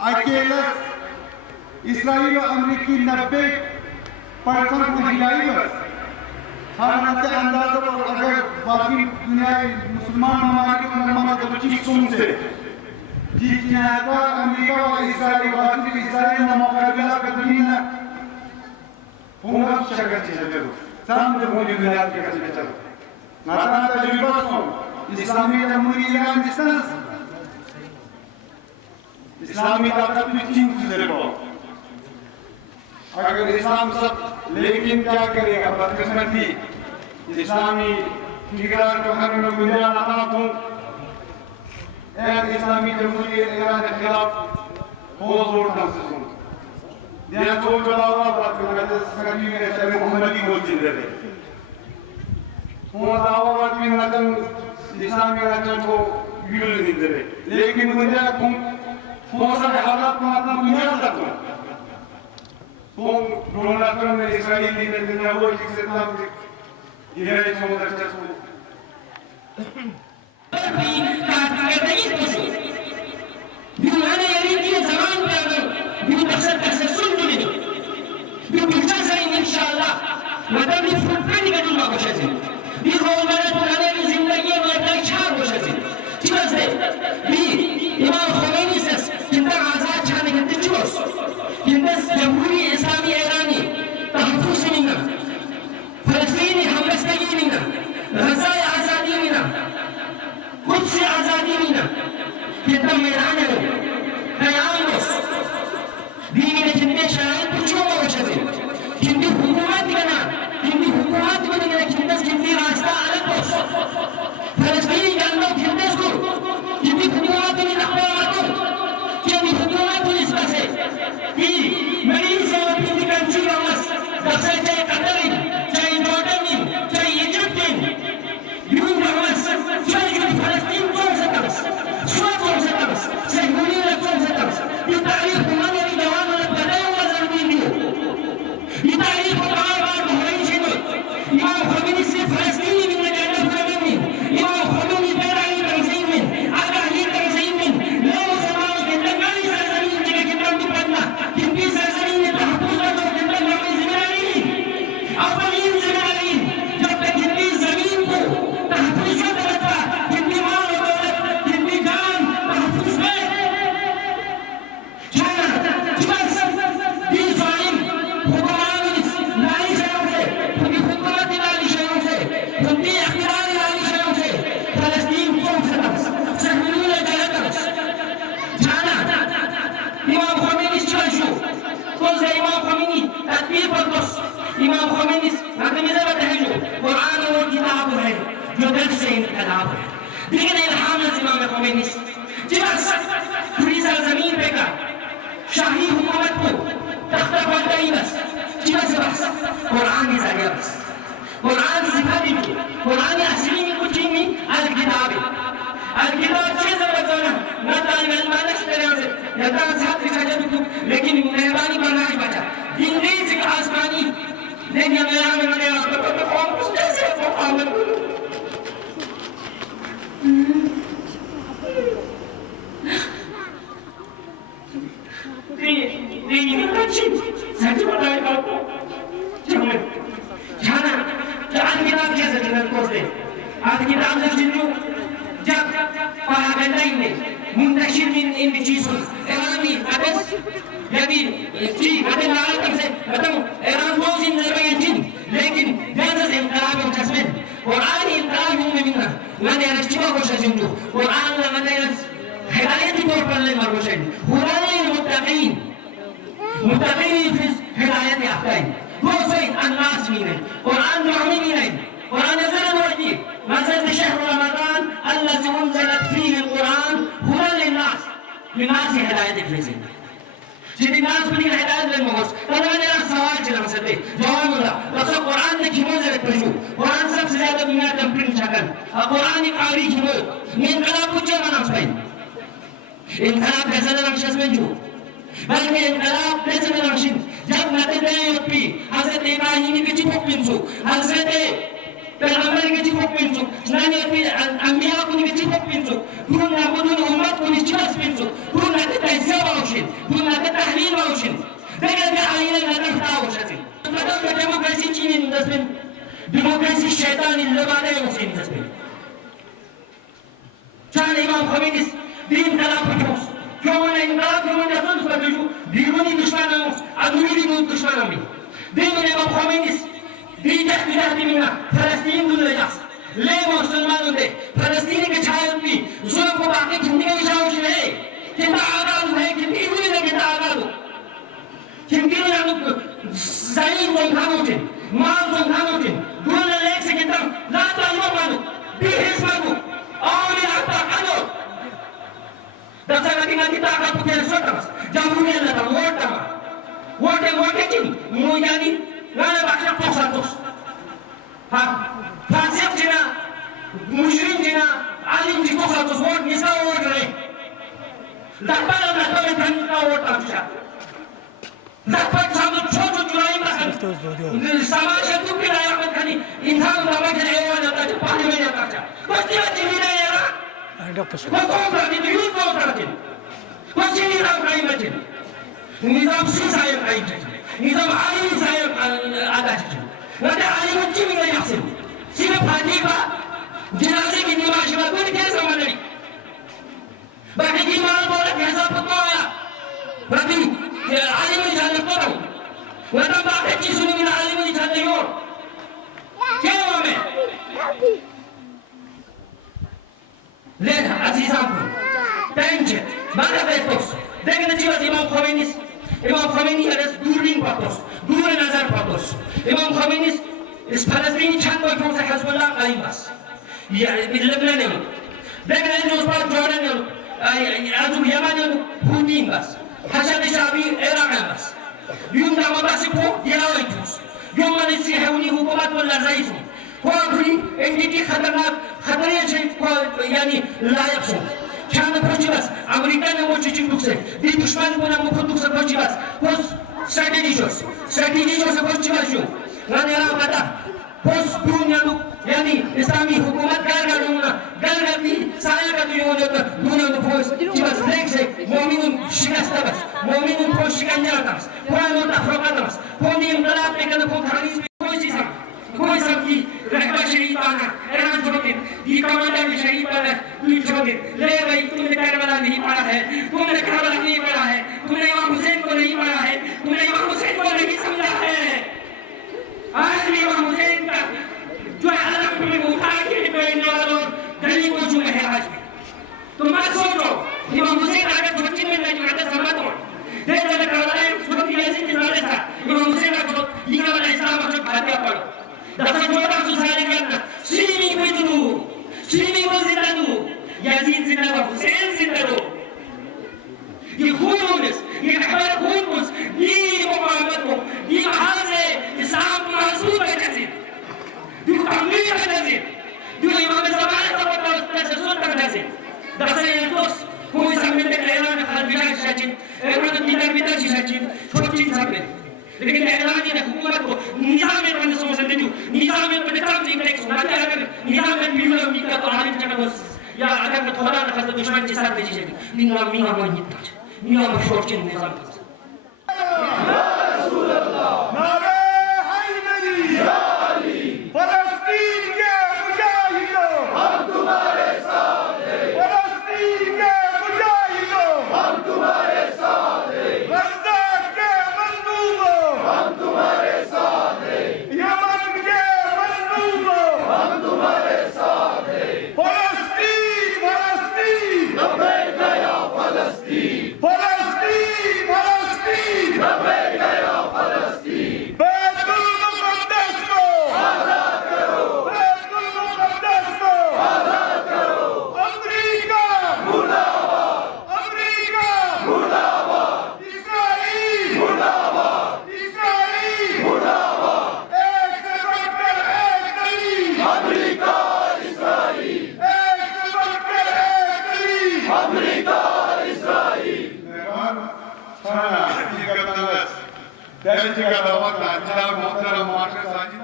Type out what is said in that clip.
अकेलस Israel और अमेरिकी 90% महिलाएं बस हालांकि अंदाजा अगर बाकी दुनिया मुसलमान ममालिक और ममालिक की सुन से जितना का अमेरिका और इसराइल बाकी इसराइल ने मुकाबला करनी ना होगा शक्ल चीज़ है सामने मुझे दुनिया के कैसे चलो नाता तजुर्बा सुन इस्लामी जमहूरी ईरान डिस्टेंस इस्लामी ताकत में चीन गुजरे को अगर इस्लाम सब लेकिन क्या करेगा बदकिस्मती इस्लामी ठिकाना को हमें दुनिया नाता तुम इस्लामी जमहूरी ईरान के खिलाफ बहुत जोर से सुन दिया तो जलावा बात करना जैसे कभी मेरे शरीर मोहम्मदी बोल जिंदे थे वो दावा बात में नजम इस्लामी नजम को यूल नहीं दे रहे लेकिन मुझे कौन सा हालात में आता मुझे तक कौन डोनाल्ड ट्रम्प ने इस्राएली ने दुनिया वो जिससे तब ये है समुद्र चश्मो जमहूरी इस्लामी ईरानी तहफ़्फ़ुज़ मिना फ़लस्तीनी हमदस्ती मिना गज़ा आज़ादी मिना कुद्स आज़ादी मिना कितना मैदान है कयामत दीन ने कितने शराइत पूछो वशज़े कितनी हुकूमत करना कितनी रास्ता अलग हो फ़लस्तीनी जानवर कितने को कितनी हुकूमत में नक़ल आतो कितनी हुकूमत इस वजह से कि मरीज से अपनी कंट्री का मस दफे चाहे कतर चाहे जॉर्डन चाहे इजिप्ट यूं का मस चाहे फ़लस्तीन कौन सा तमस स्वाद कौन सा तमस सहूली कौन सा तमस ये तारीख हमारे की जवान ने बताया हुआ जरूरी नहीं हो ये तारीख बार-बार दोहराई चाहिए इमाम ख़मीनी से फ़लस्तीनी में नजात फरमाने में इमाम ख़मीनी पैराई तंज़ीम में आगाही तंज़ीम में लोग समाज के लगानी सरजमीन जगह के नाम की पढ़ना कितनी सरजमीन ने तहफ़्फ़ुज़ और कितना नामी ज़िम्मेदारी अवलीन ज़िम्मेदारी जब तक कितनी ज़मीन को तहफ़्फ़ुज़ का तलक़ा कितनी माल और दौलत कितनी जान तहफ़्फ़ुज़ में जाना बस ये ज़ालिम हुक्मरान लाली शयों से उनकी हुकूमत लाली शयों से उनकी इख्तियार लाली शयों से फ़लस्तीन कौन सा तमस सहूली जगह तमस जाना इमाम ख़मीनी चलशो कौन सा इमाम ख़मीनी तकबीर पर बस इमाम ख़मीनी नकमीज़े बताएंगे कुरान वो किताब है जो दिल से इनकलाब है लेकिन इल्हाम है इमाम ख़मीनी जिस पूरी सरज़मीन पे का शाही हुकूमत को तख्ता पलटा ही बस बस कुरान की जरिया बस कुरान सिखा दी कुरान असली में कुछ नहीं अल किताब से ज़बरदस्त ना तालिब अलमानस तरह से यदा साथ रिचार्ज तो लेकिन मेहरबानी करना ही बचा इंग्लिश का आसमानी लेकिन मेरा मैंने आपको तो कौन कुछ कैसे मुकाबला ini kecil, saya cuma dari kau, jangan, jangan kita biasa dengan kose, ada kita ambil jenuh, jab pahagan ini, muntashir ini cisun, erani, abis, jadi, ada nalar terse, betul, eran mozin nerbayan jin, lekin biasa inqilab yang jasmin, Quran inqilab yang memina, mana yang cuma kose jenuh, Quran mana yang hidayat itu perlu marwashin, hudayah muttaqin. मुतक़ीन फिर हिदायत याफ्ता है वो सही अन्नास में है कुरान नूरी में है कुरान नज़र नूरी नज़र शहर रमज़ान अल्लज़ी उन्ज़िलत फ़ीही कुरान हुदन लिन्नास लिन्नास हिदायत भेजे जितनी नास बनी हिदायत ले मगस तब मैंने एक सवाल चला सकते जवाब मिला बस कुरान ने क्यों ज़रूरत पड़ी कुरान सबसे ज़्यादा दुनिया कंप्लीट चक्कर अब कुरान की कारी क्यों इनकलाब कुछ ना पाई इनकलाब कैसा लक्ष्य में जो बल्कि इनकलाब कैसे लक्ष्य जब नतीजे यूपी हज़रत इब्राहीम की चिपक पिंसु हज़रत पैगंबर की चिपक पिंसु नानी अपनी अंबिया को की चिपक पिंसु पूर्ण नाबुदुन उम्मत को चिपक पिंसु पूर्ण नतीजे सेवा उशिन Demokrasi şeytanın lebane olsun hizmet. Çan İmam Khomeini's din taraf ediyoruz. Köyüne inkılap köyüne söz veriyor. Birbirini düşmanımız, adını düşmanımız. Din İmam Khomeini's diyecek müdahimine Filistin duyacağız. Le Müslümanın de Filistin'in geçayet bir zulüm bu bakı kimliğe geçavuş ne? Kimde ağırlı ne? Kimde İbni'yle kimde ağırlı? Kimde İbni'yle zayıf zonkan için, mal zonkan için, durumda lekse gittim, la tanımadı, bir hismadı, ağırlı hatta kanı. Dasar tinggal kita akan punya sotas, jamurnya adalah wordama, wording, muyani, nana bakal posatos. Ha, fasik cina, musyrik cina, alim cina posatos word, nisba word le. Dapat tanpa word aja. Dapat satu छोटो जुलाई में समाज है तुम भी लाया मत खानी इंसान दवा के लिए वो जाता है पानी में जाता है कुछ नहीं जीवी नहीं है ना वो कौन सा नहीं यूज कौन सा नहीं कुछ नहीं रहा कहीं बचे निजाम सी सायब कहीं बचे निजाम आलिम सायब आधा बचे नंबर आलिम बच्चे भी नहीं आते सिर्फ फाटी का जनाजे की निमाश में कोई कैसा माने बाकी की माल बोले कैसा पता है बाकी आलिम नहीं जानते तो नंबर बात है चीज़ सुनी ना आलिम नहीं जानते हो क्या हुआ मैं लेन अजीज़ां को Bence, bana bekliyoruz. Dekne çiğaz İmam Khomeini eres durin patos, durin nazar patos. İmam Khomeini Palestini çan koy kongsa Hezbollah ayıbas. Yani bir Lebanon yok. Dekne Endros Park Jordan yok. Azum Yaman yok. Houthi bas. Haşa Deşabi Irak bas. Yum da mabasi ko diyalaw ediyoruz. Yum manisi hevni hukumat valla zayıfım. Kuafri entity खतरनाक şey yani layık son. Kendi proçivas, Amerikan ne moçi çıktıksa, bir düşman buna mukuttuksa proçivas, pos strateji proçivas yok. Yani yalan kata, pos dünyanın yani İslami hukumat gargar bir sahaya katıyor da dünyanın pos çivas lekse, mu'minun şikastabas, mu'minun pos şikanyatamaz, Kur'an'ın tafrokatamaz, Kur'an'ın galap mekanı kontranis koyacağız. कोई सब की रहबा शहीद बना एरान छोड़े दी commander भी शहीद बना तू छोड़े ले भाई तुमने करबला नहीं पढ़ा है तुमने करबला नहीं पढ़ा है तुमने इमाम हुसैन को नहीं पढ़ा है तुमने इमाम हुसैन को नहीं समझा है आज भी इमाम हुसैन का जो अलग में उठा के कहने वालों गली को जो है आज भी तुम मत सोचो इमाम हुसैन अगर बच्चे में नहीं आता समझ तो देख जरा करबला छोटी ऐसी चीज था इमाम हुसैन का लिखा वाला इस्लाम का फातिहा पढ़ो Dasar jodoh susah kan? Sini begitu, sini berzina tu, Yazid zina tu, Hussein zina tu. Di khusus, di kabar khusus, di Muhammad tu, di Hazre, Islam masuk ke Yazid. Di Tamil ke Yazid, di Imam Zaman sampai sesuatu ke Yazid. Dasar yang terus, kau sampai ke Iran hal bilang sahaja, Iran tidak sahaja, छोटी sampai. लेकिन ऐलान ये हुकूमत को निजाम में बंद समझ देती हूँ निजाम में बंद काम नहीं करेगा सुनाते हैं अगर निजाम में मिलना मिलता तो आलिम जगह बस या अगर मैं थोड़ा ना खाते दुश्मन के साथ भेजी जाएगी निजाम वो नहीं था निजाम शोर चिन्ह निजाम नारे हैदरी याली फलस्तीन के मुजाहिदों हम तुम्हारे साथ हैं फलस्तीन के मुजाहिदों हम तुम्हारे साथ हैं गज़ा के मज़लूमों हम तुम्हारे साथ हैं यमन के मज़लूमों हम तुम्हारे साथ हैं फलस्तीन लब्बैक या फलस्तीन लब्बैक या फलस्तीन बैतुल मुक़द्दस को आज़ाद करो बैतुल मुक़द्दस को आज़ाद करो अमेरिका मुर्दाबाद इस्राईल मुर्दाबाद एक से बढ़कर एक दलील अमेरिका इस्राईल एक से बढ़कर एक दलील America Israel Sana, hakikaten de, derece kadar bakla, Cenab-ı Muhterem Muhakkak Sacid